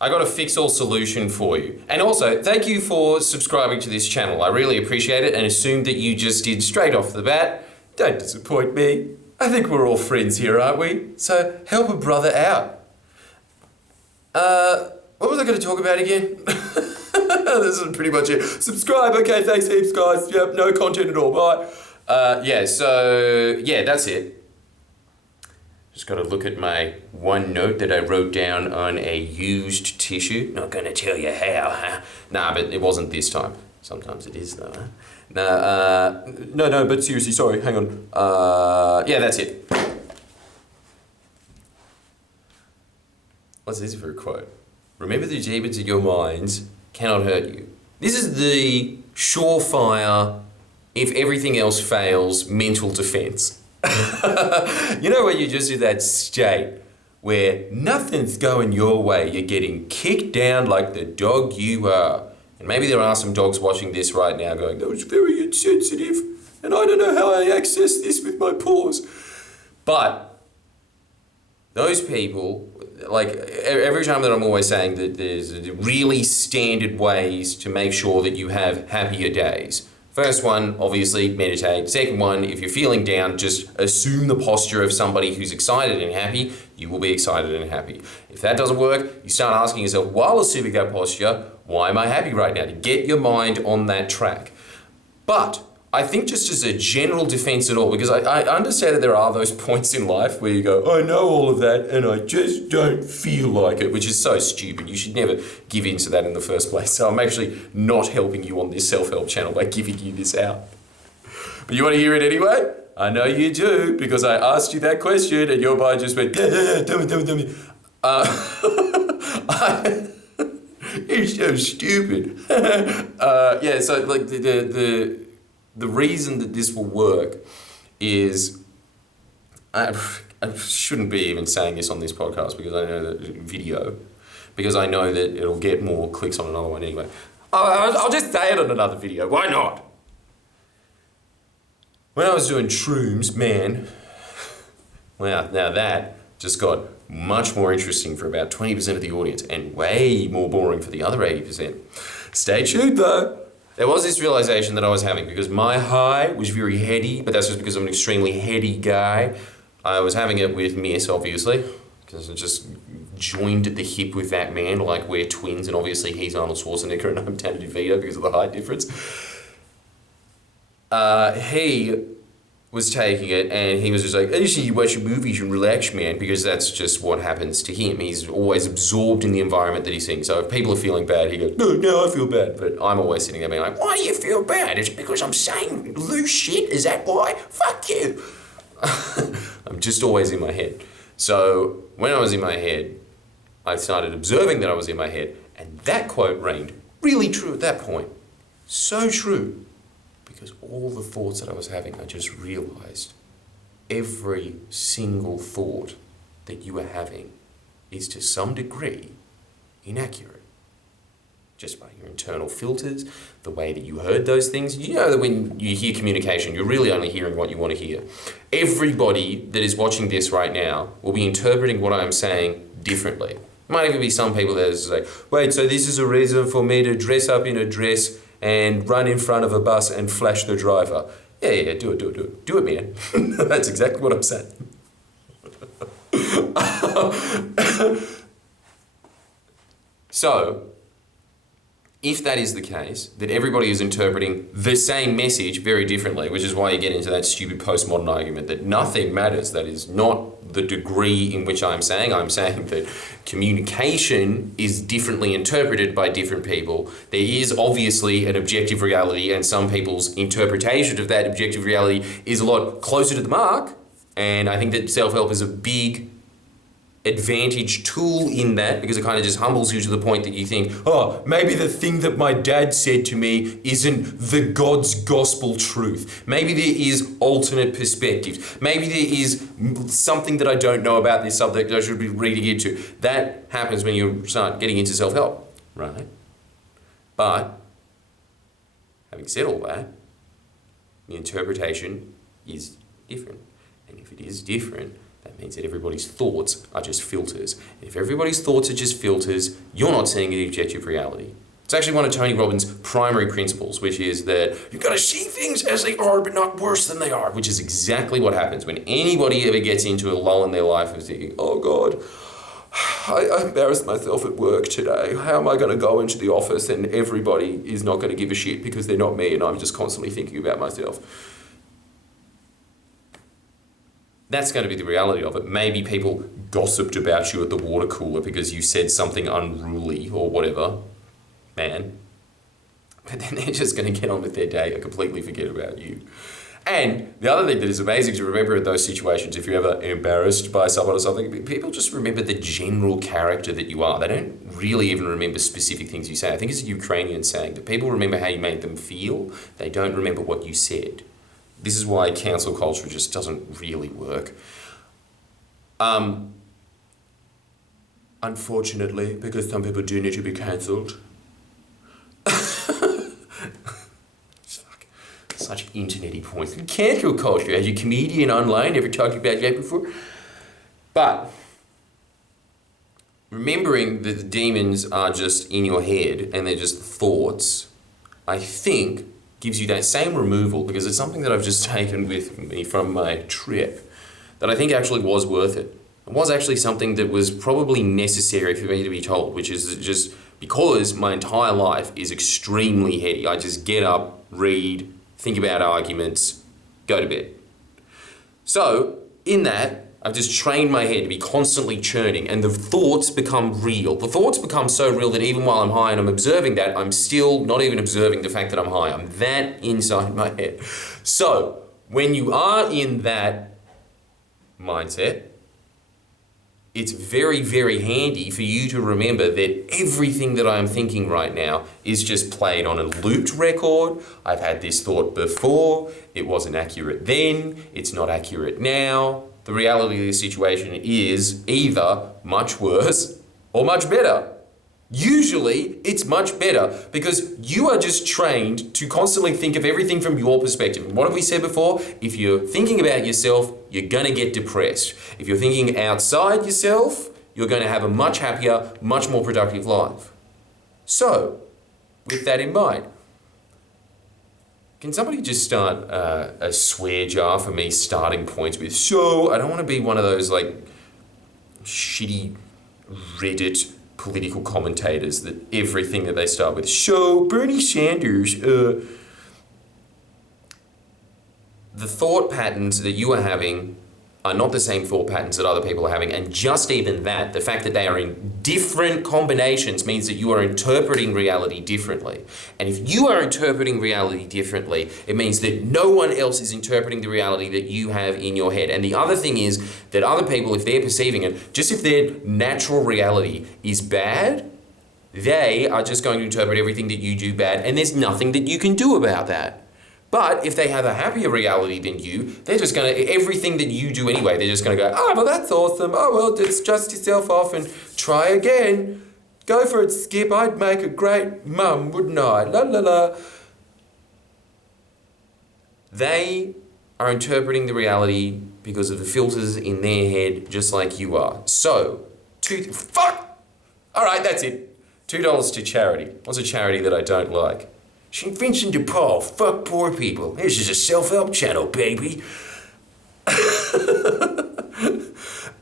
I got a fix-all solution for you. And also, thank you for subscribing to this channel. I really appreciate it and assume that you just did straight off the bat. Don't disappoint me. I think we're all friends here, aren't we? So help a brother out. What was I going to talk about again? This is pretty much it. Subscribe. Okay, thanks heaps, guys. Yep, no content at all. Bye. Yeah, that's it. Just got to look at my one note that I wrote down on a used tissue. Not going to tell you how, huh? Nah, but it wasn't this time. Sometimes it is though, huh? Nah, no, but seriously, sorry, hang on. Yeah, that's it. What's this for a quote? Remember the demons in your minds cannot hurt you. This is the surefire, if everything else fails, mental defense. You know when you just in that state where nothing's going your way, you're getting kicked down like the dog you are. And maybe there are some dogs watching this right now going, that was very insensitive, and I don't know how I access this with my paws. But those people, like every time that I'm always saying that there's really standard ways to make sure that you have happier days. First one, obviously, meditate. Second one, if you're feeling down, just assume the posture of somebody who's excited and happy. You will be excited and happy. If that doesn't work, you start asking yourself, while assuming that posture, why am I happy right now? To get your mind on that track. But I think just as a general defense at all, because I understand that there are those points in life where you go, I know all of that and I just don't feel like it, which is so stupid. You should never give in to that in the first place. So I'm actually not helping you on this self-help channel by giving you this out. But you want to hear it anyway? I know you do, because I asked you that question and your mind just went, yeah, tell me. You're so stupid. Yeah, so like the reason that this will work is, I shouldn't be even saying this on this podcast because I know that video, because I know that it'll get more clicks on another one anyway. I'll just say it on another video, why not? When I was doing shrooms, man, wow, now that just got much more interesting for about 20% of the audience and way more boring for the other 80%. Stay tuned though. There was this realization that I was having because my high was very heady, but that's just because I'm an extremely heady guy. I was having it with Miss, obviously, because I just joined at the hip with that man, like we're twins, and obviously he's Arnold Schwarzenegger and I'm Danny DeVito because of the height difference. He was taking it and he was just like, usually you watch your movies and relax, man, because that's just what happens to him. He's always absorbed in the environment that he's in. So if people are feeling bad, he goes, no, I feel bad. But I'm always sitting there being like, why do you feel bad? Is it because I'm saying loose shit? Is that why? Fuck you. I'm just always in my head. So when I was in my head, I started observing that I was in my head, and that quote reigned really true at that point. So true. Because all the thoughts that I was having, I just realized every single thought that you are having is to some degree inaccurate. Just by your internal filters, the way that you heard those things. You know that when you hear communication, you're really only hearing what you want to hear. Everybody that is watching this right now will be interpreting what I'm saying differently. There might even be some people that is like, wait, so this is a reason for me to dress up in a dress and run in front of a bus and flash the driver. Yeah, do it. Do it, man. That's exactly what I'm saying. So, if that is the case, that everybody is interpreting the same message very differently, which is why you get into that stupid postmodern argument that nothing matters, that is not the degree in which I'm saying that communication is differently interpreted by different people. There is obviously an objective reality, and some people's interpretation of that objective reality is a lot closer to the mark, and I think that self-help is a big advantage tool in that, because it kind of just humbles you to the point that you think, oh, maybe the thing that my dad said to me isn't the God's gospel truth. Maybe there is alternate perspective. Maybe there is something that I don't know about this subject that I should be reading into. That happens when you start getting into self-help, right? But having said all that, the interpretation is different. And if it is different, That means that everybody's thoughts are just filters. And if everybody's thoughts are just filters, you're not seeing an objective reality. It's actually one of Tony Robbins' primary principles, which is that you've got to see things as they are, but not worse than they are, which is exactly what happens when anybody ever gets into a lull in their life of thinking, oh God, I embarrassed myself at work today. How am I going to go into the office and everybody is not going to give a shit because they're not me and I'm just constantly thinking about myself? That's going to be the reality of it. Maybe people gossiped about you at the water cooler because you said something unruly or whatever. Man. But then they're just going to get on with their day and completely forget about you. And the other thing that is amazing to remember in those situations, if you're ever embarrassed by someone or something, people just remember the general character that you are. They don't really even remember specific things you say. I think it's a Ukrainian saying that people remember how you made them feel. They don't remember what you said. This is why cancel culture just doesn't really work. Unfortunately, because some people do need to be cancelled. Such internet-y points. Cancel culture. As a comedian online, never talked about that before. But remembering that the demons are just in your head and they're just thoughts, I think gives you that same removal, because it's something that I've just taken with me from my trip that I think actually was worth it. It was actually something that was probably necessary for me to be told, which is just because my entire life is extremely heady. I just get up, read, think about arguments, go to bed. So, in that, I've just trained my head to be constantly churning, and the thoughts become real. The thoughts become so real that even while I'm high and I'm observing that, I'm still not even observing the fact that I'm high. I'm that inside my head. So, when you are in that mindset, it's very, very handy for you to remember that everything that I'm thinking right now is just played on a looped record. I've had this thought before. It wasn't accurate then. It's not accurate now. The reality of the situation is either much worse or much better. Usually, it's much better because you are just trained to constantly think of everything from your perspective. And what have we said before? If you're thinking about yourself, you're gonna get depressed. If you're thinking outside yourself, you're gonna have a much happier, much more productive life. So, with that in mind, can somebody just start a swear jar for me starting points with, so, I don't wanna be one of those like shitty Reddit political commentators that everything that they start with, so Bernie Sanders, the thought patterns that you are having are not the same thought patterns that other people are having, and just even that, the fact that they are in different combinations means that you are interpreting reality differently. And if you are interpreting reality differently, it means that no one else is interpreting the reality that you have in your head. And the other thing is that other people, if they're perceiving it, just if their natural reality is bad, they are just going to interpret everything that you do bad, and there's nothing that you can do about that. But if they have a happier reality than you, they're just gonna, everything that you do anyway, they're just gonna go, oh, well, that's awesome. Oh, well, just dust yourself off and try again. Go for it, Skip. I'd make a great mum, wouldn't I? La, la, la. They are interpreting the reality because of the filters in their head, just like you are. So, fuck! All right, that's it. $2 to charity. What's a charity that I don't like? St. Vincent de Paul, fuck poor people. This is a self-help channel, baby.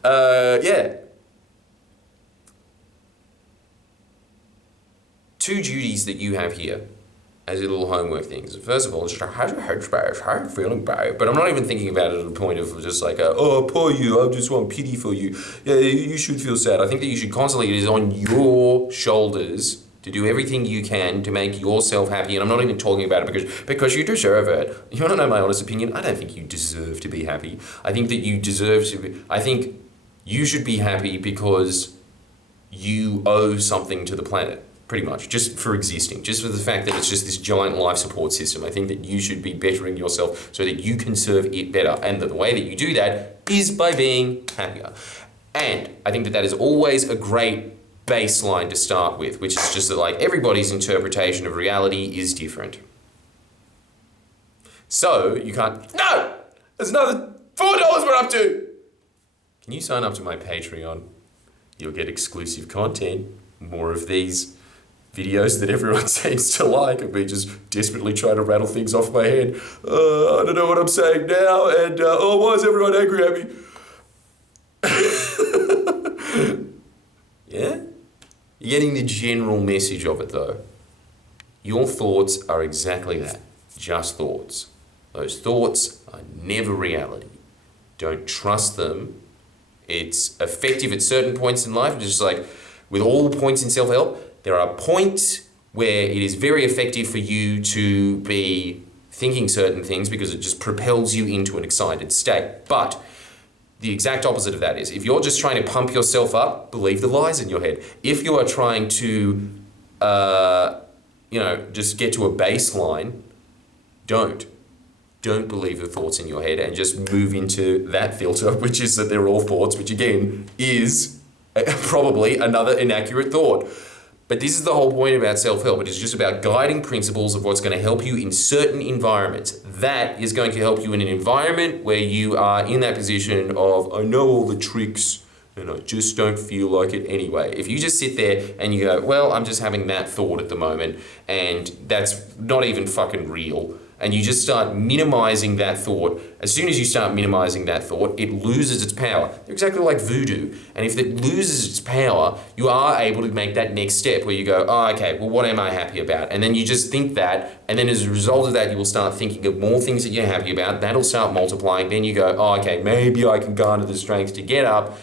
Yeah. 2 duties that you have here as your little homework things. First of all, just how's your head space? How are you feeling about it? But I'm not even thinking about it at the point of just like, oh, poor you, I just want pity for you. Yeah, you should feel sad. I think that you should constantly, it is on your shoulders to do everything you can to make yourself happy. And I'm not even talking about it because you deserve it. You want to know my honest opinion? I don't think you deserve to be happy. I think that you deserve to be, I think you should be happy because you owe something to the planet, pretty much, just for existing, just for the fact that it's just this giant life support system. I think that you should be bettering yourself so that you can serve it better. And the way that you do that is by being happier. And I think that that is always a great baseline to start with, which is just that like everybody's interpretation of reality is different. So you can't, no, there's another $4 we're up to. Can you sign up to my Patreon? You'll get exclusive content, more of these videos that everyone seems to like of me just desperately trying to rattle things off my head. I don't know what I'm saying now, and why is everyone angry at me? Yeah? You're getting the general message of it though. Your thoughts are exactly that, just thoughts. Those thoughts are never reality. Don't trust them. It's effective at certain points in life, just like with all points in self-help, there are points where it is very effective for you to be thinking certain things because it just propels you into an excited state. But the exact opposite of that is, if you're just trying to pump yourself up, believe the lies in your head. If you are trying to, just get to a baseline, don't believe the thoughts in your head and just move into that filter, which is that they're all thoughts, which again is probably another inaccurate thought. But this is the whole point about self-help. It is just about guiding principles of what's going to help you in certain environments. That is going to help you in an environment where you are in that position of, I know all the tricks and I just don't feel like it anyway. If you just sit there and you go, well, I'm just having that thought at the moment and that's not even fucking real, and you just start minimizing that thought, as soon as you start minimizing that thought, it loses its power. They're exactly like voodoo. And if it loses its power, you are able to make that next step where you go, oh, okay, well, what am I happy about? And then you just think that, and then as a result of that, you will start thinking of more things that you're happy about. That'll start multiplying. Then you go, oh, okay, maybe I can garner the strength to get up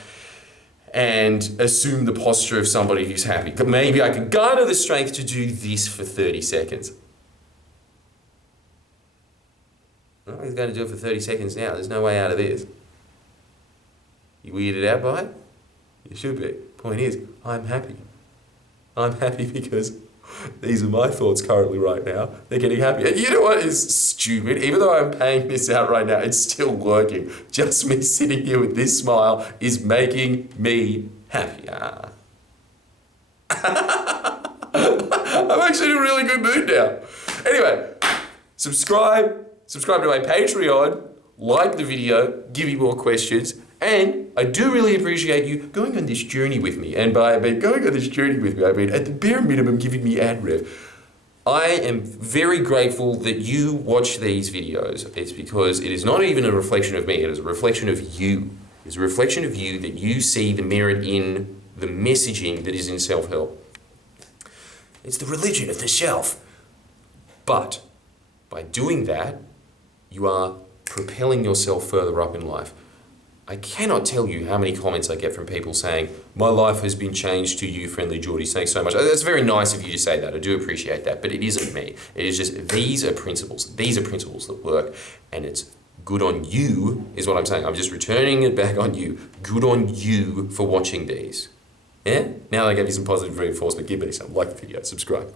and assume the posture of somebody who's happy. But maybe I can garner the strength to do this for 30 seconds. Well, he's going to do it for 30 seconds now. There's no way out of this. You weirded out by it? You should be. Point is, I'm happy. I'm happy because these are my thoughts currently right now. They're getting happy. And you know what is stupid? Even though I'm paying this out right now, it's still working. Just me sitting here with this smile is making me happier. I'm actually in a really good mood now. Anyway, subscribe to my Patreon, like the video, give me more questions, and I do really appreciate you going on this journey with me. And by going on this journey with me, I mean at the bare minimum giving me ad rev. I am very grateful that you watch these videos. It's because it is not even a reflection of me, it is a reflection of you. It's a reflection of you that you see the merit in the messaging that is in self-help. It's the religion of the self. But by doing that, you are propelling yourself further up in life. I cannot tell you how many comments I get from people saying, my life has been changed to you, friendly Geordie. Thanks so much. That's very nice of you to say that. I do appreciate that, but it isn't me. It is just, these are principles. These are principles that work, and it's good on you, is what I'm saying. I'm just returning it back on you. Good on you for watching these. Yeah? Now I gave you some positive reinforcement. Give me some. Like the video. Subscribe.